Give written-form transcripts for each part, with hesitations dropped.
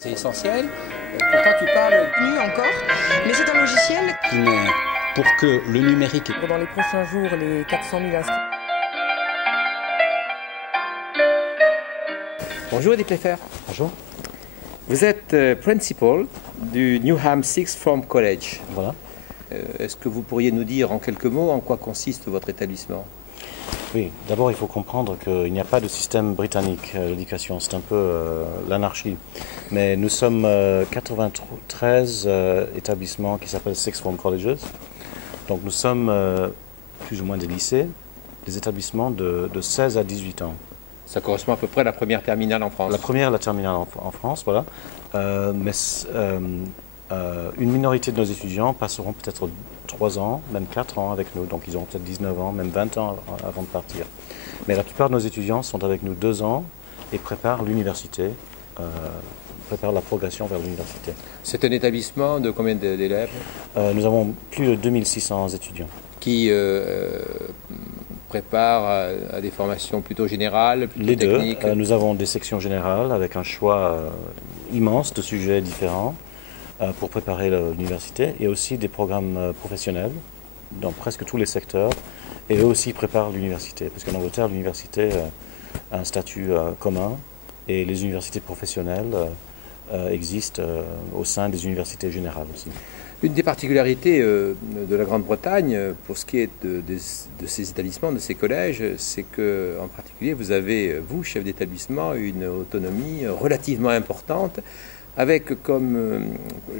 C'est essentiel. Pourtant, tu parles Nu encore, mais c'est un logiciel qui n'est pour que le numérique. Dans les prochains jours, les 400 000 inscrits. Bonjour Eddie Playfair. Bonjour. Vous êtes principal du Newham Sixth Form College. Voilà. Est-ce que vous pourriez nous dire en quelques mots en quoi consiste votre établissement? Oui, d'abord il faut comprendre qu'il n'y a pas de système britannique à l'éducation, c'est un peu l'anarchie. Mais nous sommes 93 établissements qui s'appellent Sixth Form Colleges. Donc nous sommes plus ou moins des lycées, des établissements de 16 à 18 ans. Ça correspond à peu près à la première terminale en France. La terminale en France, voilà. Une minorité de nos étudiants passeront peut-être 3 ans, même 4 ans avec nous, donc ils auront peut-être 19 ans, même 20 ans avant de partir. Mais la plupart de nos étudiants sont avec nous 2 ans et préparent l'université, préparent la progression vers l'université. C'est un établissement de combien d'élèves? Nous avons plus de 2600 étudiants. Qui préparent à des formations plutôt générales, plutôt Les techniques? deux. Nous avons des sections générales avec un choix immense de sujets différents pour préparer l'université, et aussi des programmes professionnels dans presque tous les secteurs, et eux aussi préparent l'université, parce qu'en Angleterre, l'université a un statut commun, et les universités professionnelles existent au sein des universités générales aussi. Une des particularités de la Grande-Bretagne, pour ce qui est de ces établissements, de ces collèges, c'est que, en particulier, vous avez, vous, chef d'établissement, une autonomie relativement importante, avec comme,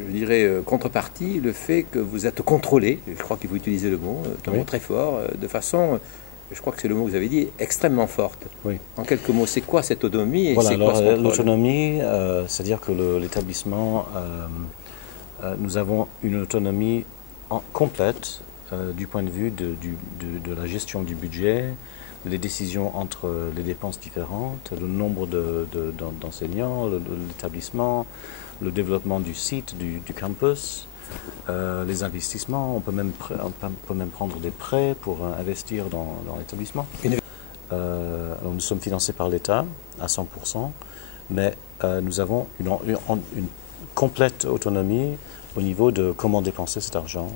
je dirais, contrepartie, le fait que vous êtes contrôlé, je crois qu'il faut utiliser le mot, un mot très fort, de façon, je crois que c'est le mot que vous avez dit, extrêmement forte. Oui. En quelques mots, c'est quoi cette autonomie et voilà, c'est quoi ce contrôle? L'autonomie, c'est-à-dire que l'établissement, nous avons une autonomie complète du point de vue de la gestion du budget, les décisions entre les dépenses différentes, le nombre d'enseignants, l'établissement, le développement du site, du campus, les investissements. On peut même prendre des prêts pour investir dans l'établissement. Alors nous sommes financés par l'État à 100%, mais nous avons une complète autonomie au niveau de comment dépenser cet argent.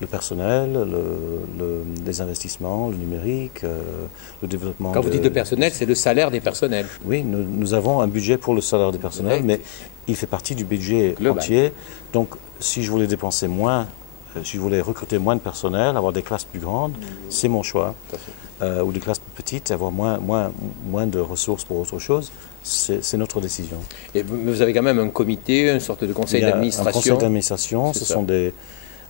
Le personnel, les investissements, le numérique, le développement. Quand vous dites le personnel, c'est le salaire des personnels. Oui, nous avons un budget pour le salaire des personnels, mais il fait partie du budget global. Entier. Donc, si je voulais dépenser moins, si je voulais recruter moins de personnel, avoir des classes plus grandes, c'est mon choix. Ou des classes plus petites, avoir moins de ressources pour autre chose, c'est notre décision. Et vous avez quand même un comité, une sorte de conseil d'administration. Un conseil d'administration, ce sont des...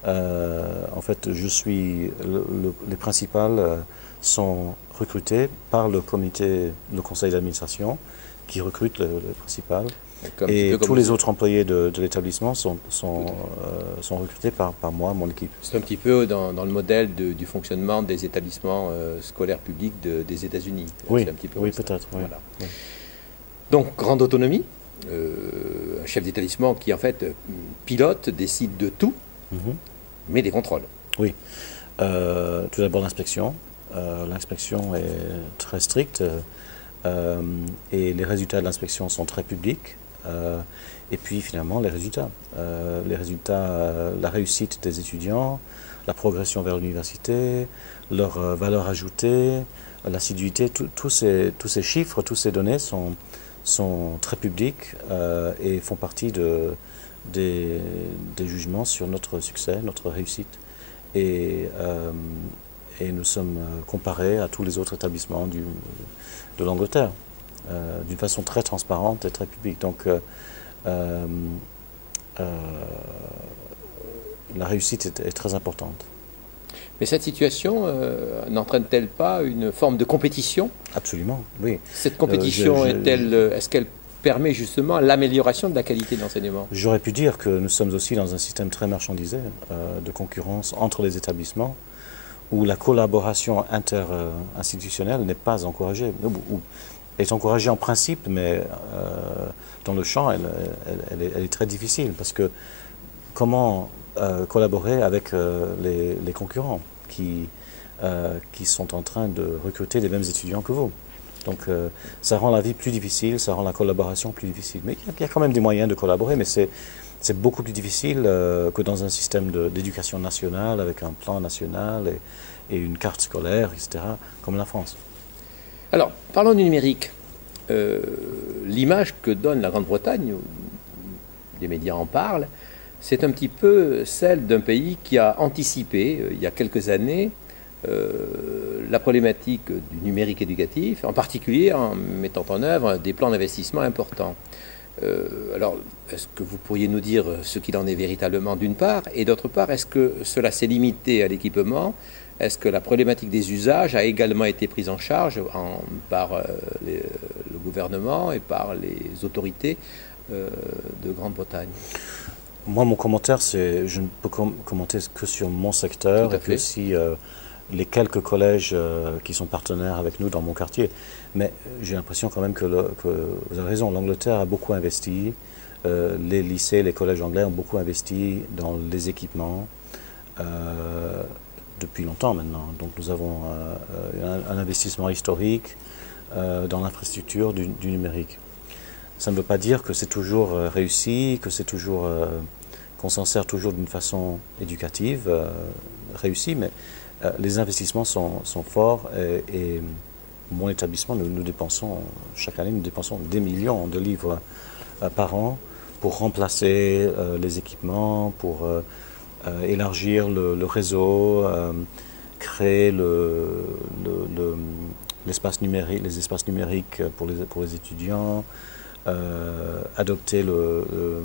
en fait, les principales sont recrutées par le comité, le conseil d'administration, qui recrute le principal. Et tous les autres employés de l'établissement sont recrutés par moi, mon équipe. C'est un petit peu dans le modèle du fonctionnement des établissements scolaires publics des États-Unis. Oui, un petit peu oui, peut-être. Oui. Voilà. Oui. Donc, grande autonomie, un chef d'établissement qui, en fait, pilote, décide de tout, mais des contrôles. Oui. Tout d'abord, l'inspection. L'inspection est très stricte et les résultats de l'inspection sont très publics. Et puis, finalement, les résultats. La réussite des étudiants, la progression vers l'université, leur valeur ajoutée, l'assiduité, tous ces chiffres, toutes ces données sont très publics et font partie des jugements sur notre succès, notre réussite. Et nous sommes comparés à tous les autres établissements de l'Angleterre d'une façon très transparente et très publique. Donc la réussite est très importante. Mais cette situation n'entraîne-t-elle pas une forme de compétition? Absolument, oui. Cette compétition est-ce qu'elle permet justement l'amélioration de la qualité de l'enseignement? J'aurais pu dire que nous sommes aussi dans un système très marchandisé de concurrence entre les établissements, où la collaboration inter-institutionnelle n'est pas encouragée, ou est encouragée en principe, mais dans le champ, elle est très difficile, parce que comment collaborer avec les concurrents qui sont en train de recruter les mêmes étudiants que vous? Donc ça rend la vie plus difficile, ça rend la collaboration plus difficile. Mais il y a quand même des moyens de collaborer, mais c'est beaucoup plus difficile que dans un système d'éducation nationale, avec un plan national et une carte scolaire, etc., comme la France. Alors, parlons du numérique. L'image que donne la Grande-Bretagne, des médias en parlent, c'est un petit peu celle d'un pays qui a anticipé, il y a quelques années, la problématique du numérique éducatif, en particulier en mettant en œuvre des plans d'investissement importants. Alors, est-ce que vous pourriez nous dire ce qu'il en est véritablement d'une part, et d'autre part, est-ce que cela s'est limité à l'équipement? Est-ce que la problématique des usages a également été prise en charge par le gouvernement et par les autorités de Grande-Bretagne? Moi, mon commentaire, c'est je ne peux commenter que sur mon secteur et puis aussi les quelques collèges qui sont partenaires avec nous dans mon quartier. Mais j'ai l'impression quand même que vous avez raison, l'Angleterre a beaucoup investi, les lycées, les collèges anglais ont beaucoup investi dans les équipements depuis longtemps maintenant. Donc nous avons un investissement historique dans l'infrastructure du numérique. Ça ne veut pas dire que c'est toujours réussi, que c'est toujours qu'on s'en sert toujours d'une façon éducative réussie, mais les investissements sont forts et mon établissement, nous dépensons, chaque année, nous dépensons des millions de livres par an pour remplacer les équipements, pour élargir le réseau, créer l'espace numérique, les espaces numériques pour les étudiants, adapter le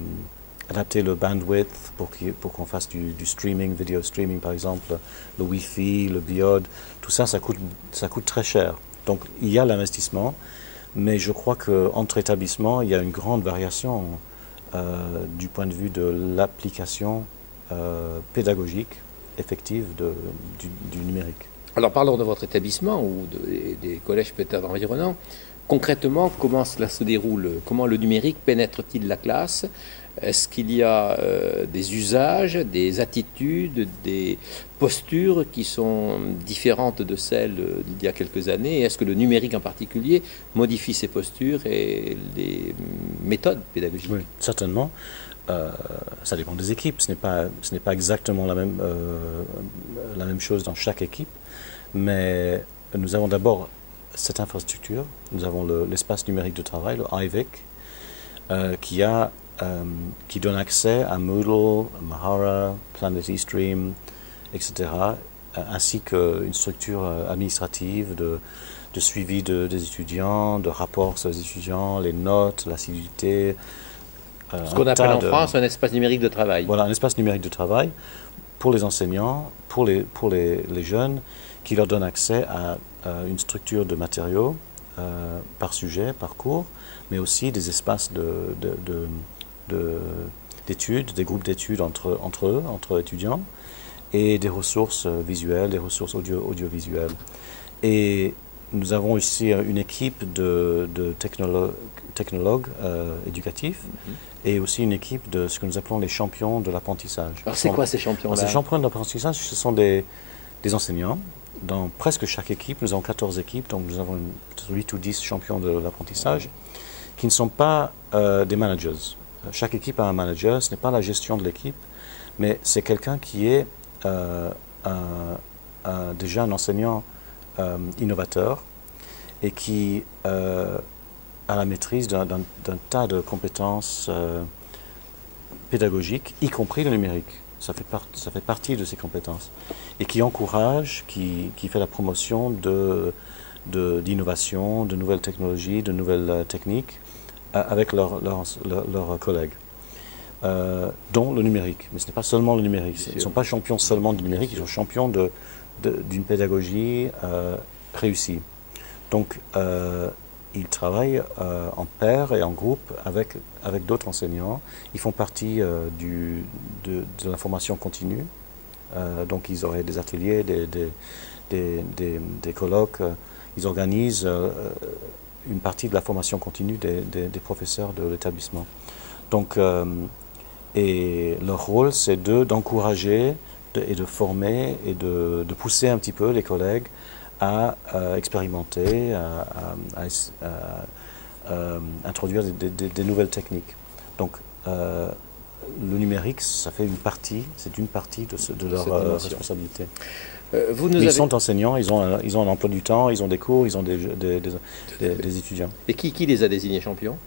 bandwidth pour qu'on fasse du streaming, vidéo streaming par exemple, le Wi-Fi, le biode, tout ça, ça coûte très cher. Donc il y a l'investissement, mais je crois qu'entre établissements, il y a une grande variation du point de vue de l'application pédagogique effective du numérique. Alors parlons de votre établissement ou des collèges peut-être environnants. Concrètement, comment cela se déroule? Comment le numérique pénètre-t-il la classe? Est-ce qu'il y a des usages, des attitudes, des postures qui sont différentes de celles d'il y a quelques années? Est-ce que le numérique en particulier modifie ces postures et les méthodes pédagogiques? Oui, certainement. Ça dépend des équipes. Ce n'est pas exactement la même chose dans chaque équipe. Mais nous avons d'abord cette infrastructure. Nous avons l'espace numérique de travail, le IVIC, qui donne accès à Moodle, Mahara, Planet eStream, etc., ainsi qu'une structure administrative de suivi des étudiants, de rapports sur les étudiants, les notes, l'assiduité. Ce qu'on appelle en France un espace numérique de travail. Voilà, un espace numérique de travail pour les enseignants, pour les jeunes, qui leur donne accès à une structure de matériaux par sujet, par cours, mais aussi des espaces d'études, des groupes d'études entre étudiants, et des ressources visuelles, des ressources audiovisuelles. Et nous avons ici une équipe de technologues éducatifs et aussi une équipe de ce que nous appelons les champions de l'apprentissage. Alors c'est quoi ces champions-là? Ces champions de l'apprentissage, ce sont des enseignants. Dans presque chaque équipe, nous avons 14 équipes, donc nous avons 8 ou 10 champions de l'apprentissage qui ne sont pas des managers. Chaque équipe a un manager, ce n'est pas la gestion de l'équipe, mais c'est quelqu'un qui est déjà un enseignant innovateur et qui a la maîtrise d'un tas de compétences pédagogiques, y compris le numérique. Ça fait partie de ses compétences. Et qui encourage, qui fait la promotion d'innovation, de nouvelles technologies, de nouvelles techniques avec leurs collègues, dont le numérique. Mais ce n'est pas seulement le numérique. Ils ne sont pas champions seulement du numérique, ils sont champions d'une pédagogie réussie. Donc, ils travaillent en pair et en groupe avec d'autres enseignants. Ils font partie de la formation continue. Donc, ils auraient des ateliers, des colloques. Ils organisent une partie de la formation continue des professeurs de l'établissement. Donc, et leur rôle, c'est d'encourager et de former et de pousser un petit peu les collègues à expérimenter, à introduire des nouvelles techniques. Donc, le numérique, ça fait une partie, c'est une partie de leur responsabilité. Ils sont enseignants, ils ont un emploi du temps, ils ont des cours, ils ont des étudiants. Et qui les a désignés champions?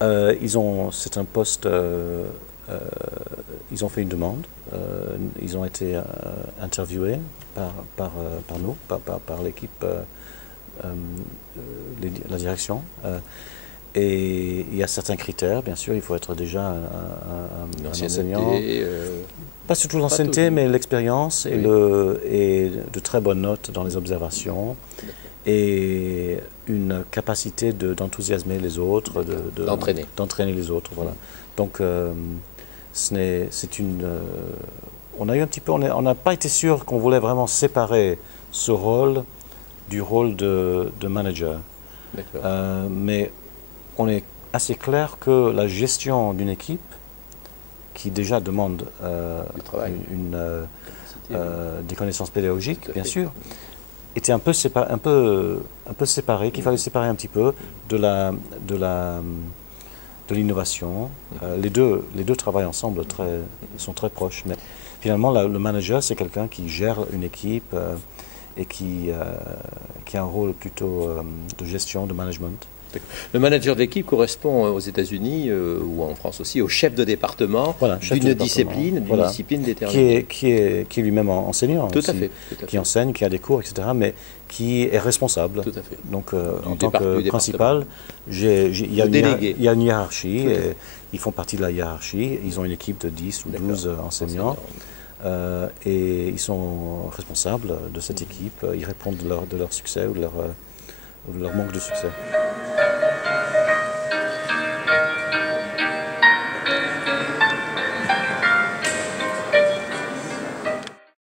C'est un poste, ils ont fait une demande, ils ont été interviewés par nous, par l'équipe, la direction. Et il y a certains critères, bien sûr, il faut être déjà un enseignant. Pas surtout l'ancienneté, mais l'expérience et de très bonnes notes dans les observations et une capacité d'enthousiasmer les autres, d'entraîner les autres. Voilà. Donc, on a eu un petit peu, on n'a pas été sûr qu'on voulait vraiment séparer ce rôle du rôle de manager. Mais on est assez clair que la gestion d'une équipe qui déjà demande des connaissances pédagogiques, bien sûr, était un peu séparé, qu'il fallait séparer un petit peu de l'innovation. Les deux travaillent ensemble, sont très proches. Mais finalement, le manager, c'est quelqu'un qui gère une équipe et qui a un rôle plutôt de gestion, de management. Le manager d'équipe correspond aux États-Unis ou en France aussi au chef de département d'une discipline déterminée. Qui est lui-même enseignant. Tout à fait. Qui enseigne, qui a des cours, etc. Mais qui est responsable. Tout à fait. Donc, en tant que principal, il y a une hiérarchie. Et ils font partie de la hiérarchie. Ils ont une équipe de 10 ou 12 enseignants. Et ils sont responsables de cette équipe. Ils répondent de leur succès ou de leur manque de succès.